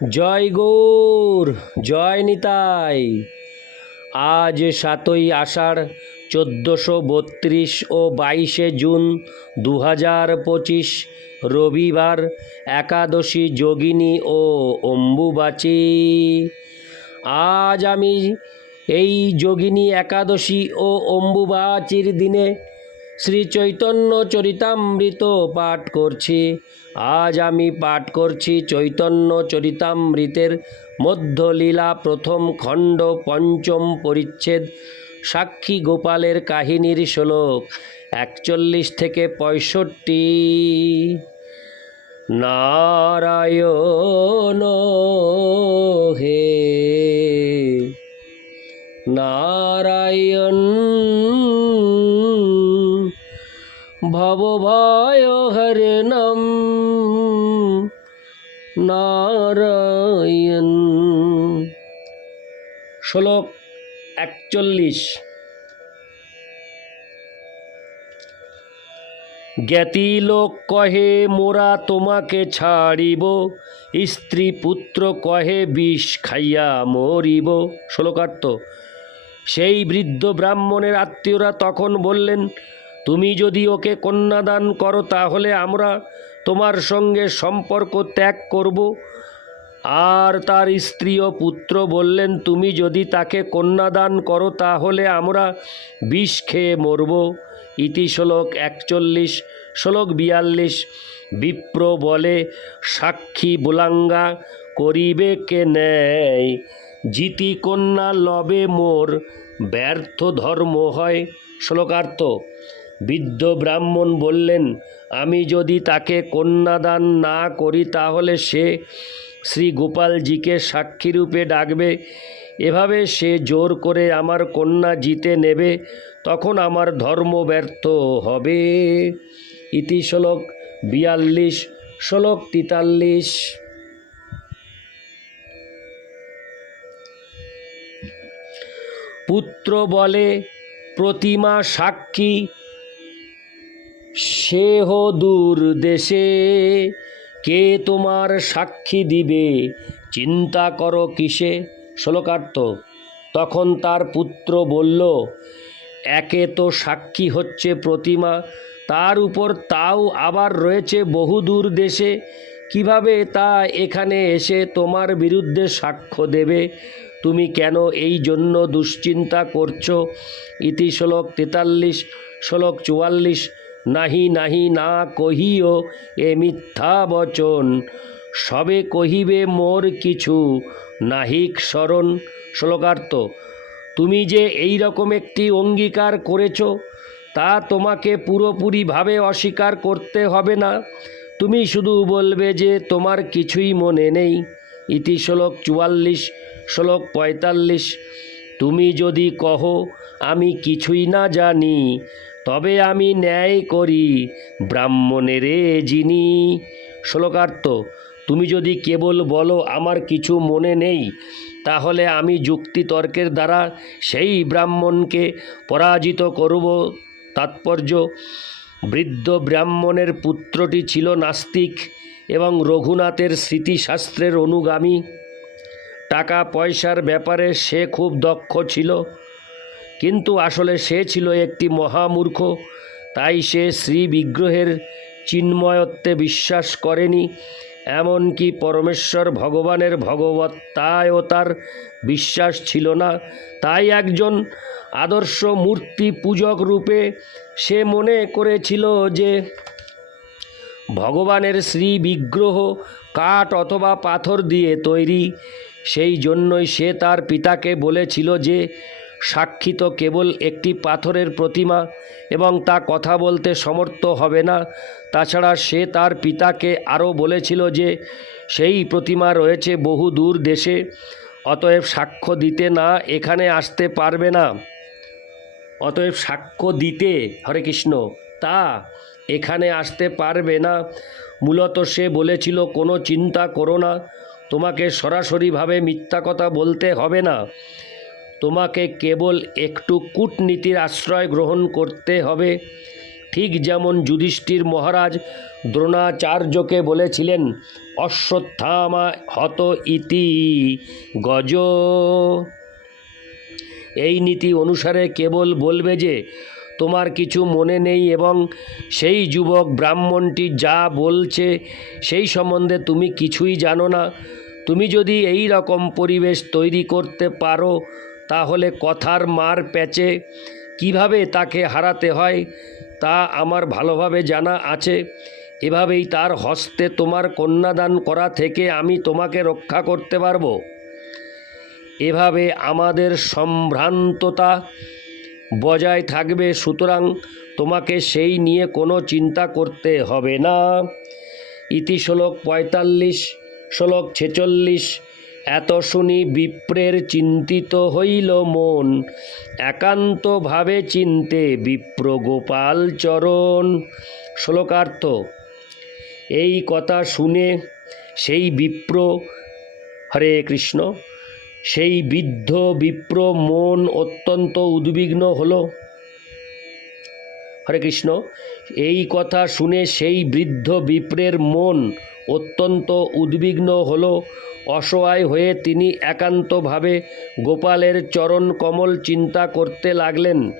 জয় গৌর, জয় নিতাই। আজ সাতই আষাঢ়, চোদ্দোশো বত্রিশ ও বাইশে জুন দু হাজার পঁচিশ, রবিবার একাদশী যোগিনী ও অম্বুবাচী। আজ আমি এই যোগিনী একাদশী ও অম্বুবাচীর দিনে শ্রী চৈতন্য চরিতামৃত পাঠ করছি। আজ আমি পাঠ করছি চৈতন্য চরিতামৃতের মধ্যলীলা প্রথম খণ্ড পঞ্চম পরিচ্ছেদ। সাক্ষী গোপালের কাহিনীর শ্লোক একচল্লিশ থেকে পঁয়ষট্টি। নারায়ণ হে, নারায়ণ ভবভয় হরণম নারায়ণ। শ্লোক একচল্লিশ। জ্ঞাতি লোক কহে, মোরা তোমাকে ছাড়িব। স্ত্রী পুত্র কহে, বিষ খাইয়া মরিব। শ্লোকার্থ সেই বৃদ্ধ ব্রাহ্মণের আত্মীয়রা তখন বললেন তুমি যদি ওকে কন্যাদান করো, তাহলে আমরা তোমার সঙ্গে সম্পর্ক ত্যাগ করব। আর তার স্ত্রী ও পুত্র বললেন, তুমি যদি তাকে কন্যাদান করো, তাহলে আমরা বিষ খেয়ে মরব। ইতি শ্লোক একচল্লিশ। শ্লোক বিয়াল্লিশ। বিপ্র বলে, সাক্ষী বুলাঙ্গা করিবে কে নেয় জিতি কন্যা লবে মোর, ব্যর্থ ধর্ম হয়। শ্লোকার্থ বৃদ্ধ ব্রাহ্মণ বললেন, আমি যদি তাকে কন্যাদান না করি, তাহলে সে শ্রী গোপালজিকে সাক্ষীরূপে ডাকবে। এভাবে সে জোর করে আমার কন্যা জিতে নেবে, তখন আমার ধর্ম ব্যর্থ হবে। ইতি শ্লোক বিয়াল্লিশ, শ্লোক তেতাল্লিশ। পুত্র বলে, প্রতিমা সাক্ষী সেহ দূর দেশে, কে তোমার সাক্ষী দিবে? চিন্তা করো কিসে? শ্লোকার্থ, তখন তার পুত্র বলল, একে তো সাক্ষী হচ্ছে প্রতিমা, তার উপর তাও আবার রয়েছে বহুদূর দেশে, কীভাবে তা এখানে এসে তোমার বিরুদ্ধে সাক্ষ্য দেবে? তুমি কেন এই জন্য দুশ্চিন্তা করছ? ইতি তেতাল্লিশ, শ্লোক চুয়াল্লিশ নাহি নাহি না কহিও এ মিথ্যা বচন। সবে কহিবে মোর কিছু নাহিক স্মরণ। শ্লোকার্থ, তুমি যে এই রকম একটি অঙ্গীকার করেছ, তা তোমাকে পুরোপুরিভাবে অস্বীকার করতে হবে না। তুমি শুধু বলবে যে তোমার কিছুই মনে নেই। ইতি শ্লোক চুয়াল্লিশ, শ্লোক পঁয়তাল্লিশ। তুমি যদি কহো, আমি কিছুই না জানি তবে আমি ন্যায় করি, ব্রাহ্মণেরে যিনি। শ্লোকার্থ, তুমি যদি কেবল বলো আমার কিছু মনে নেই, তাহলে আমি যুক্তিতর্কের দ্বারা সেই ব্রাহ্মণকে পরাজিত করব। তাৎপর্য, বৃদ্ধ ব্রাহ্মণের পুত্রটি ছিল নাস্তিক এবং রঘুনাথের স্মৃতিশাস্ত্রের অনুগামী। টাকা পয়সার ব্যাপারে সে খুব দক্ষ ছিল। কিন্তু আসলে সে ছিল একটি মহামূর্খ, তাই সে শ্রী বিগ্রহের চিন্ময়ত্বে বিশ্বাস করেনি, এমনকি পরমেশ্বর ভগবানের ভগবত্তায়ও তার বিশ্বাস ছিল না। তাই একজন আদর্শ মূর্তি পূজক রূপে সে মনে করেছিল যে ভগবানের শ্রী বিগ্রহ কাঠ অথবা পাথর দিয়ে তৈরি, সেই জন্যই সে তার পিতাকে বলেছিল যে সাক্ষী তো কেবল একটি পাথরের প্রতিমা এবং তা কথা বলতে সমর্থ হবে না। তাছাড়া সে তার পিতাকে আরও বলেছিল যে, সেই প্রতিমা রয়েছে বহু দূর দেশে, অতএব সাক্ষ্য দিতে না এখানে আসতে পারবে না। অতএব সাক্ষ্য দিতে, হরে কৃষ্ণ, তা এখানে আসতে পারবে না। মূলত সে বলেছিল, কোনো চিন্তা করো না, তোমাকে সরাসরিভাবে মিথ্যা কথা বলতে হবে না। তোমাকে কেবল একটু কূটনীতির আশ্রয় গ্রহণ করতে হবে। ঠিক যেমন যুধিষ্ঠির মহারাজ দ্রোণাচার্যকে বলেছিলেন, অশ্বত্থামা হত ইতি গজ। এই নীতি অনুসারে কেবল বলবে যে, তোমার কিছু মনে নেই এবং সেই যুবক ব্রাহ্মণটি যা বলছে সেই সম্বন্ধে তুমি কিছুই জানো না। তুমি যদি এই রকম পরিবেশ তৈরি করতে পারো তাহলে কথার মার প্যাচে কীভাবে তাকে হারাতে হয় তা আমার ভালোভাবে জানা আছে। এভাবেই তার হস্তে তোমার কন্যাদান করা থেকে আমি তোমাকে রক্ষা করতে পারব। এভাবে আমাদের সম্ভ্রান্ততা বজায় থাকবে, সুতরাং তোমাকে সেই নিয়ে কোনো চিন্তা করতে হবে না। ইতি শ্লোক পঁয়তাল্লিশ, শ্লোক ছেচল্লিশ এত শুনি বিপ্রের চিন্তিত হইল মন, একান্তভাবে চিনতে বিপ্র গোপাল চরণ। শ্লোকার্থ, এই কথা শুনে সেই বিপ্র, হরে কৃষ্ণ, সেই বৃদ্ধ বিপ্র মন অত্যন্ত উদ্বিগ্ন হল। হরে কৃষ্ণ, এই কথা শুনে সেই বৃদ্ধ বিপ্রের মন অত্যন্ত উদ্বিগ্ন হল। অসহায় হয়ে তিনি একান্তভাবে গোপালের চরণ কমল চিন্তা করতে লাগলেন।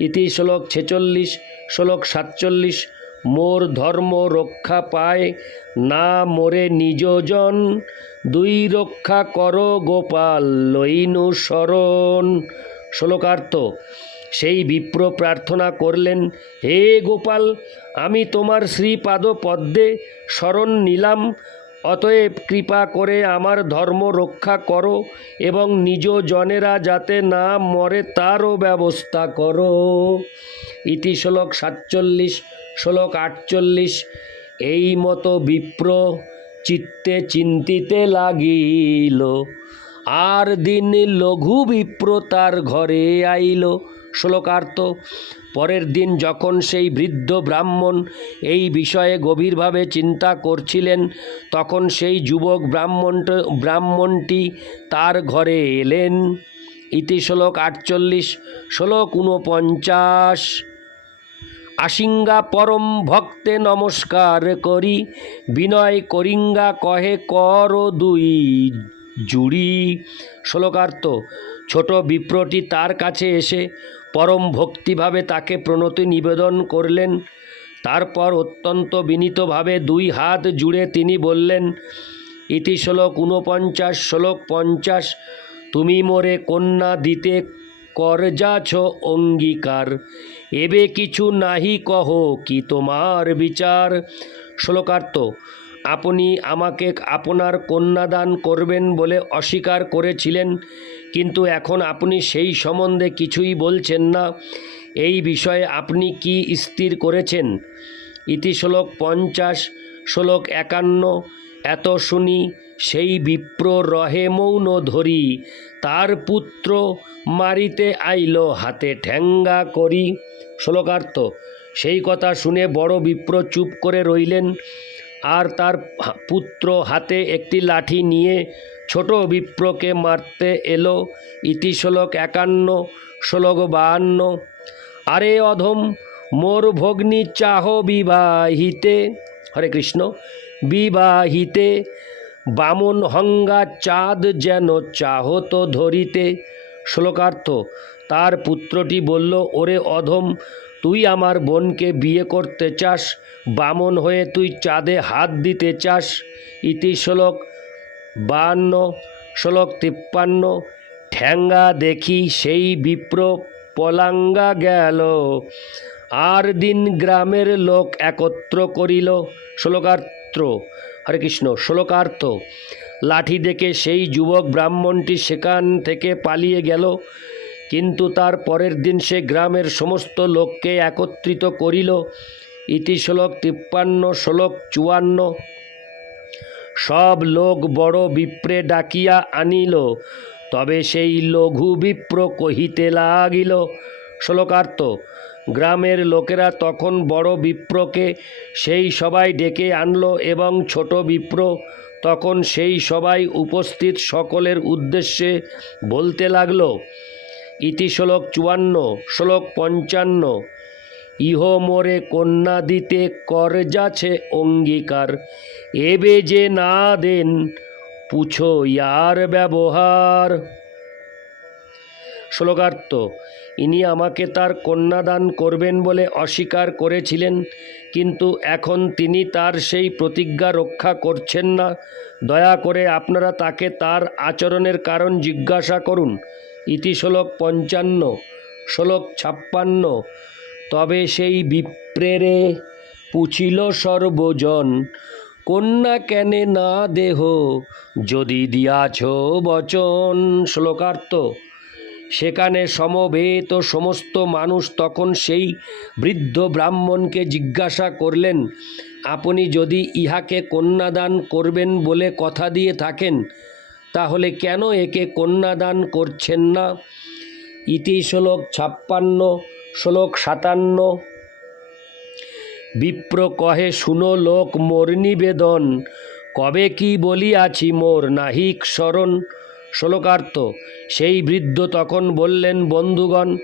ইতি শ্লোক ছেচল্লিশ, শ্লোক সাতচল্লিশ, মোর ধর্ম রক্ষা পায় না মোরে নিজজন। দুই রক্ষা কর গোপাল, লইনু শরণ। শ্লোকার্থ সেই বিপ্র প্রার্থনা করলেন, হে গোপাল, আমি তোমার শ্রীপাদ পদ্মে শরণ নিলাম। অতএব কৃপা করে আমার ধর্ম রক্ষা করো এবং নিজ জনেরা যাতে না মরে তারও ব্যবস্থা করো। ইতি শ্লোক সাতচল্লিশ, শ্লোক আটচল্লিশ, এই মতো বিপ্র চিত্তে চিন্তিতে লাগিল। আর দিন লঘু বিপ্র তার ঘরে আইল। শ্লোকার্থ, পরের দিন যখন সেই বৃদ্ধ ব্রাহ্মণ এই বিষয়ে গভীরভাবে চিন্তা করছিলেন, তখন সেই যুবক ব্রাহ্মণ ব্রাহ্মণটি তার ঘরে এলেন। ইতি শ্লোক আটচল্লিশ, শ্লোক ঊনপঞ্চাশ। আশিঙ্গা পরম ভক্তে নমস্কার করি, বিনয় করিঙ্গা কহে কর দুই জুড়ি। শ্লোকার্থ, ছোট বিপ্রটি তার কাছে এসে পরম ভক্তিভাবে তাকে প্রণতি নিবেদন করলেন। তারপর অত্যন্ত বিনীতভাবে দুই হাত জুড়ে তিনি বললেন, ইতি শ্লোক ঊনপঞ্চাশ, শ্লোক পঞ্চাশ, তুমি মোরে কন্যা দিতে করজাছ অঙ্গীকার। এবে কিছু নাহি কহ কি তোমার বিচার? শ্লোকার্থ, আপনি আমাকে আপনার কন্যাদান করবেন বলে অস্বীকার করেছিলেন। কিন্তু এখন আপনি সেই সম্বন্ধে কিছুই বলছেন না। এই বিষয়ে আপনি কি স্থির করেছেন? ইতি শ্লোক পঞ্চাশ, শ্লোক একান্ন, এত শুনি, সেই বিপ্র রহে মৌন ধরি, তার পুত্র মারিতে আইল হাতে ঠ্যাঙ্গা করি। শ্লোকার্থ, সেই কথা শুনে বড় বিপ্র চুপ করে রইলেন, আর তার পুত্র হাতে একটি লাঠি নিয়ে ছোট বিপ্রকে মারতে এলো ইতি একান্ন, শ্লোক বাহান্ন। আরে অধম, মোর ভগ্নি চাহ বিবাহিতে, হরে কৃষ্ণ, বিবাহিতে, বামন হঙ্গা চাঁদ যেন চাহত ধরিতে। শ্লোকার্থ, তার পুত্রটি বলল, ওরে অধম, তুই আমার বোনকে বিয়ে করতে চাস, বামন হয়ে তুই চাঁদে হাত দিতে চাস। ইতি শ্লোক বান্ন শ্লোক তিপ্পান্ন, ঠ্যাঙ্গা দেখি সেই বিপ্র পলাঙ্গা গেল। আর দিন গ্রামের লোক একত্র করিল শ্লোকার্থ হরে কৃষ্ণ শ্লোকার্থ লাঠি দেখে সেই যুবক ব্রাহ্মণটি সেখান থেকে পালিয়ে গেল। কিন্তু তার পরের দিন সে গ্রামের সমস্ত লোককে একত্রিত করিল। ইতি শ্লোক তিপ্পান্ন শ্লোক চুয়ান্ন সব লোক বড় বিপ্রে ডাকিয়া আনিল, তবে সেই লঘু বিপ্র কহিতে লাগিল শ্লোকার্থ গ্রামের লোকেরা তখন বড় বিপ্রকে সেই সবাই ডেকে আনলো এবং ছোট বিপ্র তখন সেই সবাই উপস্থিত সকলের উদ্দেশ্যে বলতে লাগল, ইতি শ্লোক চুয়ান্ন, শ্লোক পঞ্চান্ন ইহ মোরে কন্যা দিতে কর যাছে অঙ্গীকার। এবে যে না দেন, পুছো ইয়ার ব্যবহার। শ্লোকার্থ, ইনি আমাকে তার কন্যাদান করবেন বলে অস্বীকার করেছিলেন, কিন্তু এখন তিনি তার সেই প্রতিজ্ঞা রক্ষা করছেন না। দয়া করে আপনারা তাকে তার আচরণের কারণ জিজ্ঞাসা করুন। ইতি শ্লোক পঞ্চান্ন, শ্লোক ছাপ্পান্ন তবে সেই বিপ্রেরে পুছিল সর্বজন, কন্যা কেনে না দেহ? যদি দিয়াছ বচন। শ্লোকার্থ, সেখানে সমবেত সমস্ত মানুষ তখন সেই বৃদ্ধ ব্রাহ্মণকে জিজ্ঞাসা করলেন, আপনি যদি ইহাকে কন্যাদান করবেন বলে কথা দিয়ে থাকেন, তাহলে কেন একে কন্যাদান করছেন না? ইতি শ্লোক ছাপ্পান্ন শ্লোক সাতান্ন। বিপ্র কহে, শুনো লোক, মোর নিবেদন। কবে কি বলিয়াছি মোর নাহিক স্মরণ? শ্লোকার্থ, সেই বৃদ্ধ তখন বললেন, বন্ধুগণ,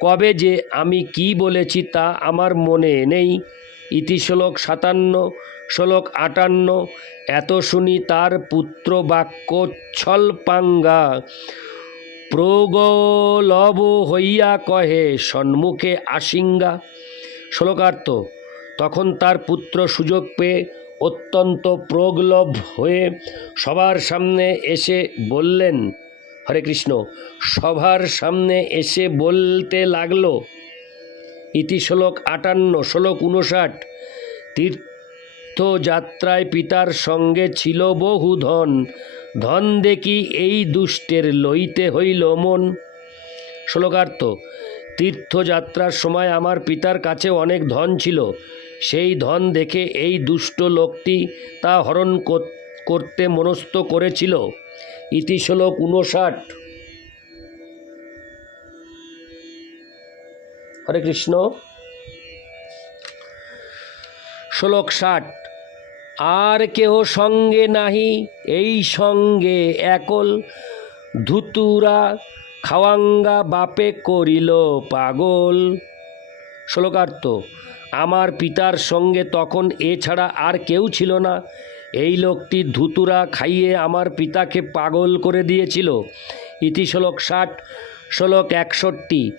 কবে যে আমি কি বলেছি তা আমার মনে নেই। ইতি শ্লোক সাতান্ন, শ্লোক আটান্ন। এত শুনি তার পুত্র বাক্যচ্ছল পাঙ্গা প্রগলব হইয়া কহে, সন্মুখে আসিঙ্গা শ্লোকার্থ, তখন তার পুত্র সুযোগ পেয়ে অত্যন্ত প্রগলভ হয়ে সবার সামনে এসে বললেন, হরে কৃষ্ণ সবার সামনে এসে বলতে লাগল? ইতি শ্লোক আটান্ন, শ্লোক উনষাট তীর্থযাত্রায় পিতার সঙ্গে ছিল বহু ধন ধন দেখি এই দুষ্টের লইতে হইল মন। শ্লোকার্থ, তীর্থযাত্রার সময় আমার পিতার কাছে অনেক ধন ছিল। সেই ধন দেখে এই দুষ্ট লোকটি তা হরণ কর- করতে মনস্থ করেছিল। ইতি শ্লোক উনষাট হরে কৃষ্ণ। শ্লোক ষাট। আর কেহ সঙ্গে নাহি, এই সঙ্গে একল। ধুতুরা খাওয়াঙ্গা বাপে করিল পাগল। শ্লোকার্থ, আমার পিতার সঙ্গে তখন এছাড়া আর কেউ ছিল না। এই লোকটি ধুতুরা খাইয়ে আমার পিতাকে পাগল করে দিয়েছিল। ইতি শ্লোক ষাট, শ্লোক একষট্টি,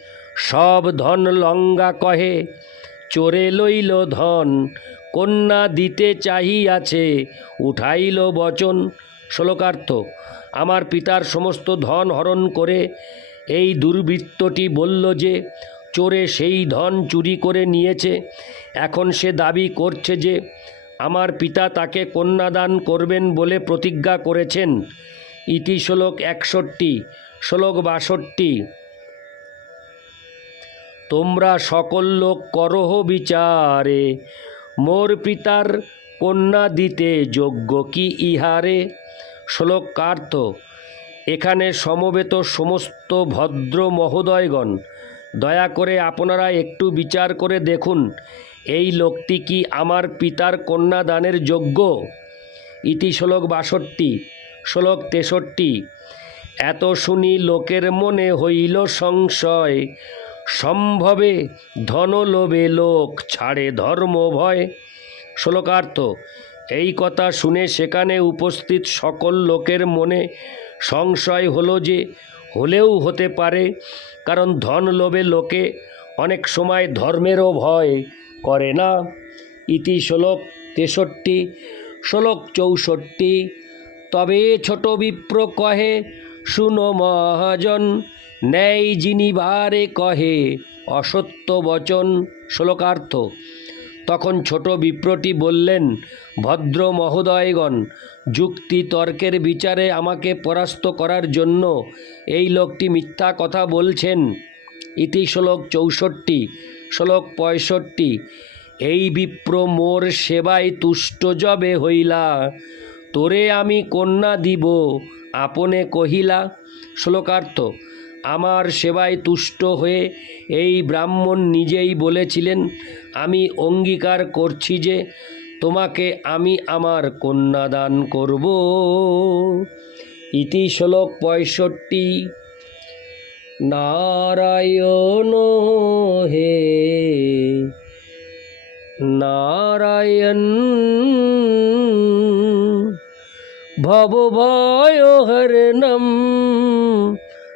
সব ধন লঙ্গা কহে, চোরে লইল ধন কন্যা দিতে চাহিয়াছে, উঠাইল বচন। শ্লোকার্থ, আমার পিতার সমস্ত ধন হরণ করে এই দুর্বৃত্তটি বলল যে, চোরে সেই ধন চুরি করে নিয়েছে। এখন সে দাবি করছে যে, আমার পিতা তাকে কন্যাদান করবেন বলে প্রতিজ্ঞা করেছেন। ইতি শ্লোক একষট্টি, শ্লোক বাষট্টি। তোমরা সকল লোক করহ বিচারে মোর পিতার কন্যা দিতে যোগ্য কি ইহারে? শ্লোক কার্থ এখানে সমবেত সমস্ত ভদ্র মহোদয়গণ, দয়া করে আপনারা একটু বিচার করে দেখুন, এই লোকটি কি আমার পিতার কন্যা দানের যোগ্য? ইতি শ্লোক বাষট্টি, শ্লোক তেষট্টি, এত শুনি লোকের মনে হইল সংশয়। সম্ভবে ধনলোভে লোক ছাড়ে ধর্ম ভয় শ্লোকার্থ, এই কথা শুনে সেখানে উপস্থিত সকল লোকের মনে সংশয় হলো যে হলেও হতে পারে, কারণ ধন লোভে লোকে অনেক সময় ধর্মেরও ভয় করে না। ইতি শ্লোক তেষট্টি, শ্লোক চৌষট্টি, তবে ছোট বিপ্র কহে, শুনো মহাজন ন্যায় যিনি বারে কহে, অসত্য বচন শ্লোকার্থ। তখন ছোট বিপ্রটি বললেন, ভদ্র মহোদয়গণ, যুক্তি তর্কের বিচারে আমাকে পরাস্ত করার জন্য এই লোকটি মিথ্যা কথা বলছেন। ইতি শ্লোক চৌষট্টি, শ্লোক পঁয়ষট্টি, এই বিপ্র মোর সেবায় তুষ্ট যবে হইলা, তোরে আমি কন্যা দিব, আপনে কহিলা? শ্লোকার্থ আমার সেবায় তুষ্ট হয়ে এই ব্রাহ্মণ নিজেই বলেছিলেন, আমি অঙ্গীকার করছি যে তোমাকে আমি আমার কন্যাদান করব। ইতি শ্লোক পঁয়ষট্টি। নারায়ণ হে নারায়ণ, ভব ভয় হরণম